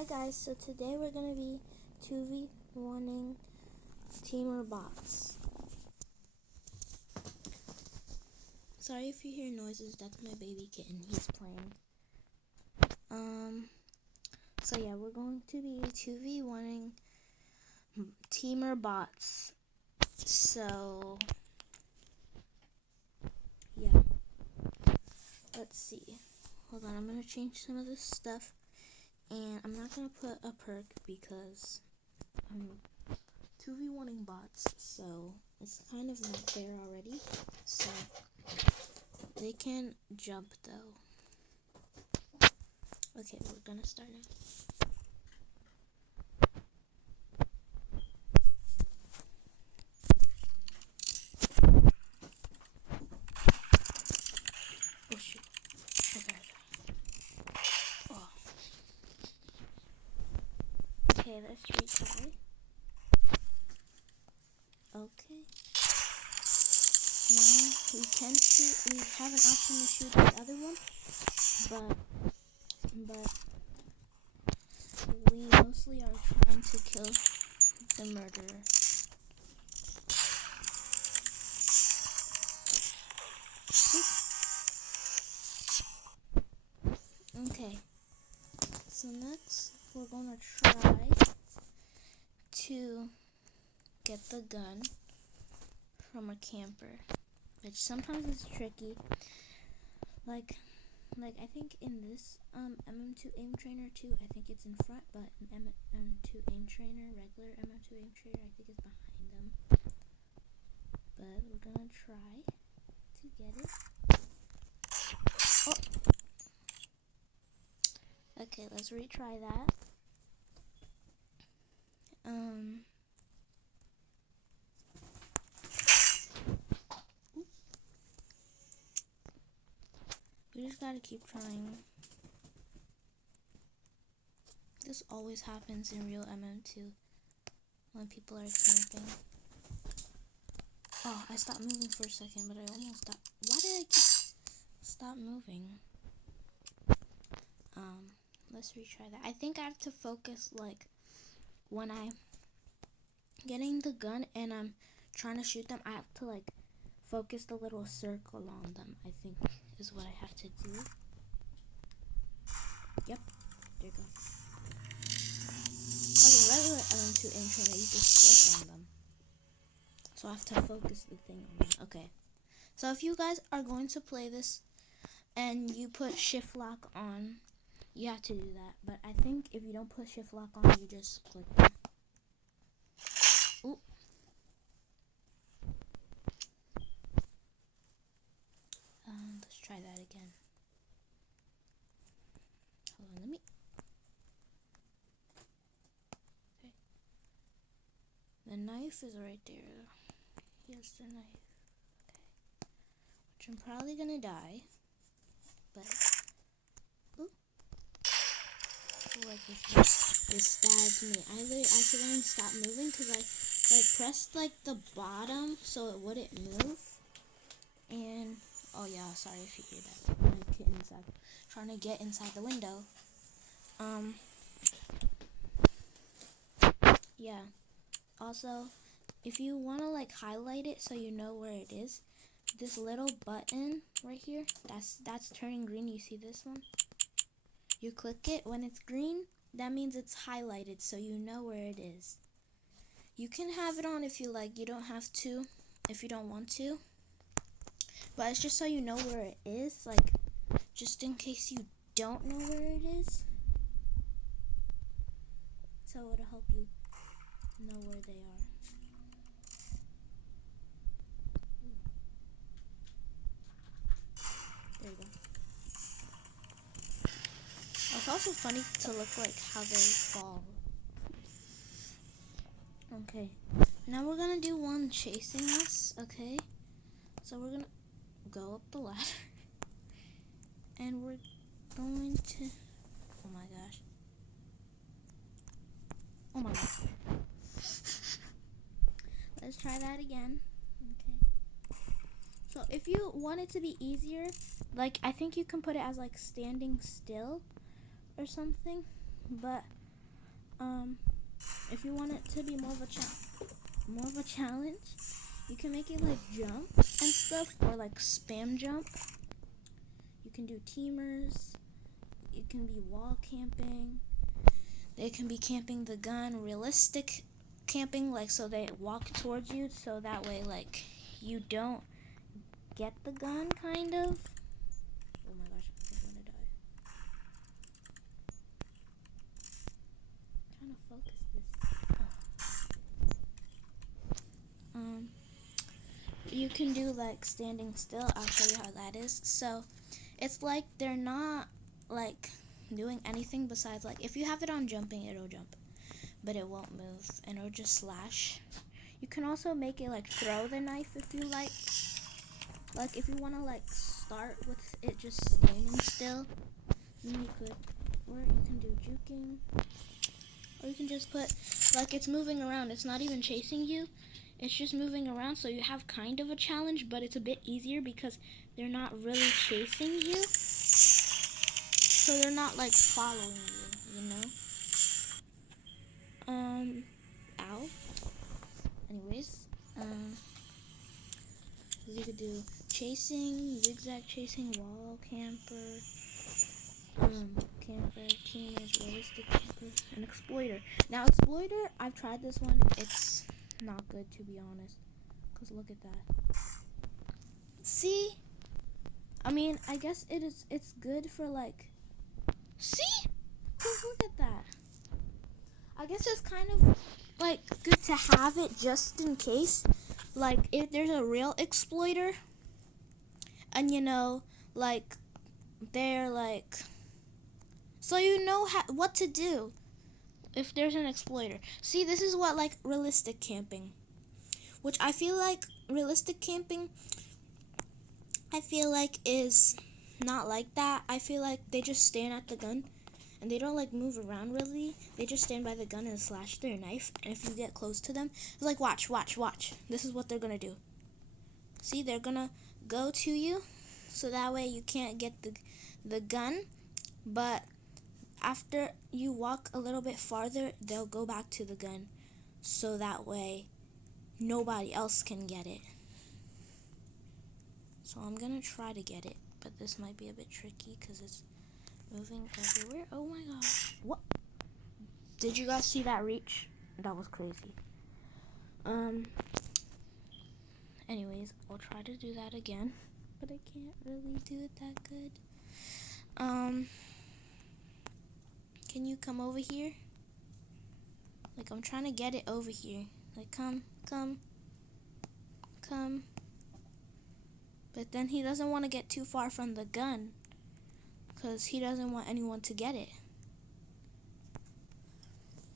Hi guys, so today we're going to be 2v1ing teamer bots. Sorry if you hear noises, that's my baby kitten, he's playing. So yeah, we're going to be 2v1ing teamer bots. So, yeah. Let's see. Hold on, I'm going to change some of this stuff. And I'm not going to put a perk because I'm 2v1ing bots, so it's kind of not fair already. So they can jump though. Okay, we're going to start now. Oh shoot. Okay, let's retry. Okay. Now we can shoot. We have an option to shoot the other one, but we mostly are trying to kill the murderer. Okay. So next we're gonna try to get the gun from a camper, which sometimes is tricky. Like I think in this MM2 aim trainer 2, I think it's in front, but in MM2 aim trainer, regular MM2 aim trainer, I think it's behind them. But we're gonna try to get it. Oh. Okay, let's retry that. We just gotta keep trying. This always happens in real MM2 when people are camping. Oh, I stopped moving for a second, but I almost stopped. Why did I stop moving? Let's retry that. I think I have to focus, like, when I'm getting the gun and I'm trying to shoot them, I have to, like, focus the little circle on them, I think is what I have to do. Yep, there you go. Okay, regular M2 aim trainer, you just click on them. So I have to focus the thing on them. Okay. So if you guys are going to play this and you put shift lock on, you have to do that. But I think if you don't put shift lock on, you just click them. Ooh. Let's try that again. Hold on, let me. Okay. The knife is right there. Here's the knife. Okay. Which I'm probably gonna die. But. Ooh. Like this stabbed me. I accidentally stopped moving because I pressed like the bottom so it wouldn't move. And oh yeah, sorry if you hear that. My kitten's trying to get inside the window. Yeah. Also, if you want to like highlight it so you know where it is, this little button right here, that's turning green. You see this one? You click it. When it's green, that means it's highlighted so you know where it is. You can have it on if you like. You don't have to if you don't want to. But it's just so you know where it is, like just in case you don't know where it is. So it'll help you know where they are. There you go. It's also funny to look like how they fall. Okay. Now we're gonna do one chasing us, okay? So we're gonna go up the ladder. And we're going to... Oh my gosh. Oh my gosh. Let's try that again. Okay. So if you want it to be easier, like I think you can put it as like standing still or something. But if you want it to be more of a challenge, you can make it like jump and stuff, or like spam jump. You can do teamers. It can be wall camping. They can be camping the gun, realistic camping, like so they walk towards you, so that way like you don't get the gun, kind of. Oh my gosh, I'm gonna die. I'm trying to focus this. You can do like standing still. I'll show you how that is. So it's like they're not like doing anything besides, like, if you have it on jumping, it'll jump, but it won't move, and it'll just slash. You can also make it like throw the knife if you like if you want to like start with it just standing still, then you could, or you can do juking, or you can just put like it's moving around. It's not even chasing you, it's just moving around, so you have kind of a challenge, but it's a bit easier because they're not really chasing you. So they're not like following you, you know? Ow. Anyways, you could do chasing, zigzag chasing, wall camper, camper, teamers, realistic camper, and exploiter. Now exploiter, I've tried this one. It's not good, to be honest. Cause look at that. See? I mean, I guess it's good for like. See? Just look at that. I guess it's kind of like good to have it just in case, like if there's a real exploiter, and you know, like they're like, so you know what to do if there's an exploiter. See, this is what like realistic camping, which I feel like realistic camping, I feel like is not like that. I feel like they just stand at the gun and they don't like move around really. They just stand by the gun and slash their knife, and if you get close to them, it's like watch. This is what they're gonna do. See, they're gonna go to you, so that way you can't get the gun, but after you walk a little bit farther, they'll go back to the gun, so that way nobody else can get it. So I'm gonna try to get it, but this might be a bit tricky because it's moving everywhere. Oh my gosh. What? Did you guys see that reach? That was crazy. Anyways, I'll try to do that again, but I can't really do it that good. Can you come over here? Like, I'm trying to get it over here. Like, come. But then he doesn't want to get too far from the gun, because he doesn't want anyone to get it.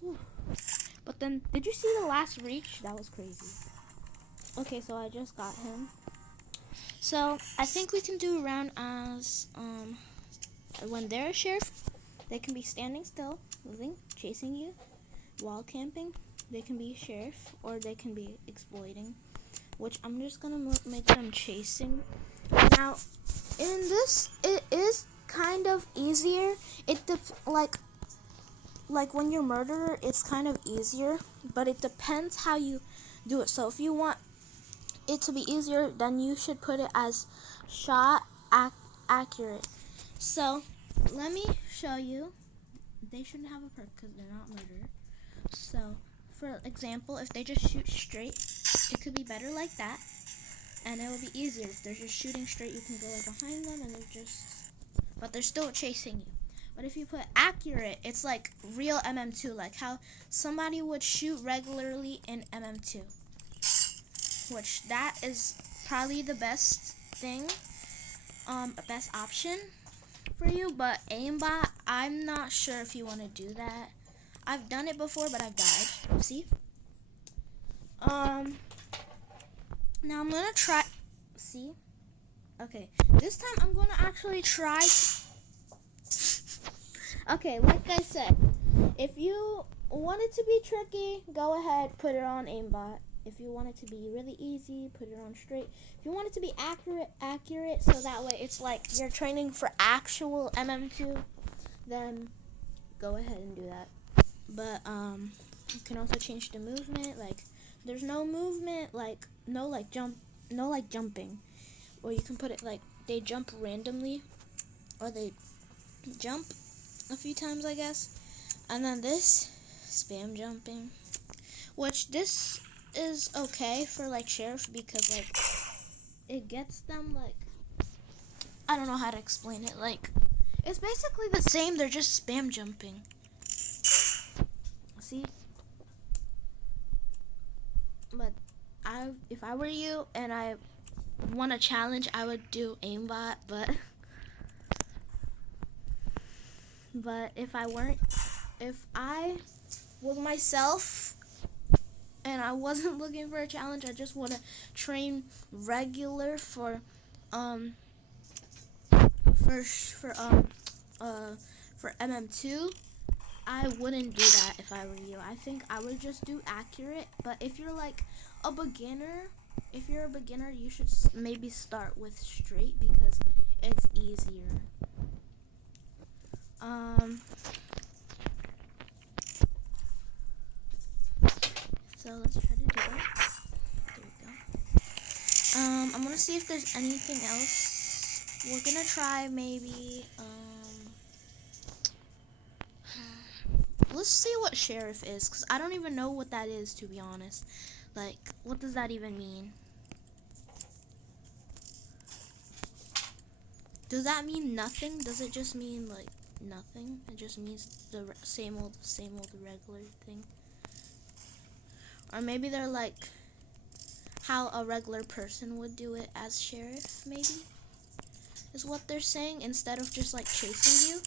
Whew. But then, did you see the last reach? That was crazy. Okay, so I just got him. So, I think we can do around as, when they're a sheriff, they can be standing still, moving, chasing you, wall camping. They can be sheriff, or they can be exploiting, which I'm just gonna make them chasing. Now, in this, it is kind of easier. Like when you're murderer, it's kind of easier, but it depends how you do it. So if you want it to be easier, then you should put it as shot accurate. So let me show you. They shouldn't have a perk because they're not murderer. So for example, if they just shoot straight, it could be better like that, and it will be easier. If they're just shooting straight, you can go like behind them, and but they're still chasing you. But if you put accurate, it's like real MM2, like how somebody would shoot regularly in MM2, which that is probably the best thing, best option for you. But aimbot, I'm not sure if you want to do that. I've done it before, but I've died. See? Now I'm gonna try. See? Okay, this time I'm gonna actually try. Okay, like I said, if you want it to be tricky, go ahead, put it on aimbot. If you want it to be really easy, put it on straight. If you want it to be accurate, so that way it's like you're training for actual MM2, then go ahead and do that. But you can also change the movement. Like there's no movement, like no like jump, no like jumping. Or you can put it like they jump randomly, or they jump a few times, I guess. And then this spam jumping, which this is okay for like sheriff because like it gets them like, I don't know how to explain it. Like it's basically the same. They're just spam jumping. See? But if I were you and I want a challenge, I would do aimbot. But if I was myself and I wasn't looking for a challenge, I just want to train regular for for for um for MM2. I wouldn't do that if I were you. I think I would just do accurate. But if you're like a beginner, you should maybe start with straight because it's easier. So let's try to do that. There we go. I'm gonna see if there's anything else. We're gonna try maybe let's see what sheriff is, because I don't even know what that is, to be honest. Like, what does that even mean? Does that mean nothing? Does it just mean like nothing? It just means the same old regular thing. Or maybe they're like how a regular person would do it as sheriff, maybe? Is what they're saying, instead of just like chasing you?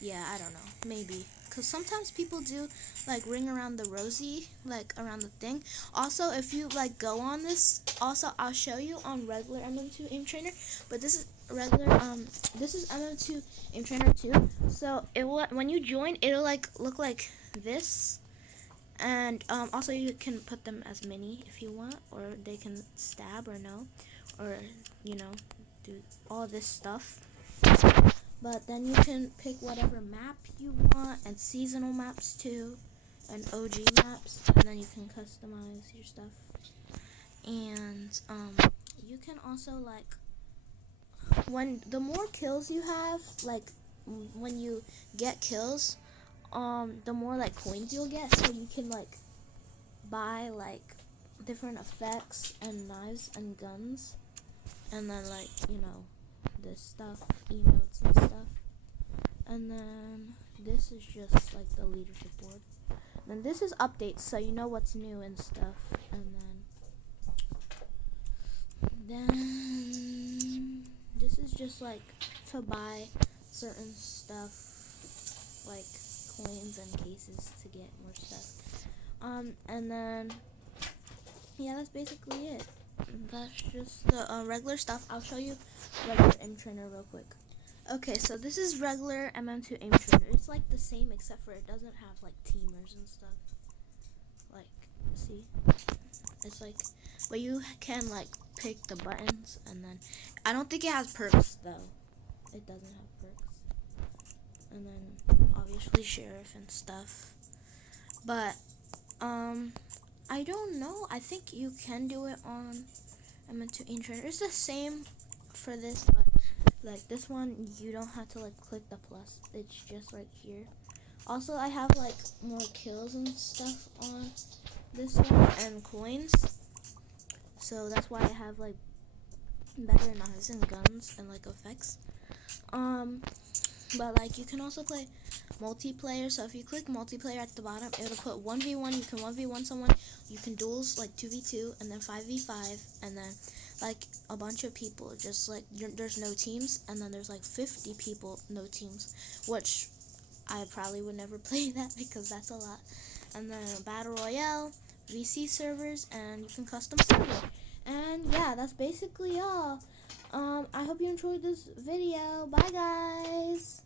Yeah, I don't know. Maybe. Because sometimes people do like ring around the rosy, like around the thing. Also, if you like go on this, also I'll show you on regular MM2 Aim Trainer. But this is regular, this is MM2 Aim Trainer 2. So it will, when you join, it'll like look like this. And also you can put them as mini if you want, or they can stab or no, or you know, do all this stuff. But then you can pick whatever map you want, and seasonal maps too, and OG maps, and then you can customize your stuff. And you can also like, when the more kills you have, like when you get kills, the more like coins you'll get, so you can like buy like different effects and knives and guns, and then like, you know, this stuff, emotes and stuff. And then this is just like the leadership board. And then this is updates, so you know what's new and stuff. And then this is just like to buy certain stuff, like coins and cases to get more stuff. And then yeah, that's basically it. That's just the regular stuff. I'll show you regular M Trainer real quick. Okay, so this is regular MM2 Aim Trainer. It's like the same except for it doesn't have like teamers and stuff. Like, see? It's like, but you can like pick the buttons, and then I don't think it has perks though. It doesn't have perks. And then obviously sheriff and stuff. But I don't know. I think you can do it on MM2 Aim Trainer. It's the same for this, but like this one, you don't have to like click the plus. It's just right here. Also, I have like more kills and stuff on this one, and coins. So that's why I have like better knives and guns and like effects. But like you can also play multiplayer. So if you click multiplayer at the bottom, it'll put 1v1. You can 1v1 someone. You can duels like 2v2 and then 5v5, and then like a bunch of people. Just like there's no teams, and then there's like 50 people, no teams, which I probably would never play that because that's a lot. And then battle royale, VC servers, and you can custom server. And yeah, that's basically all. I hope you enjoyed this video. Bye guys.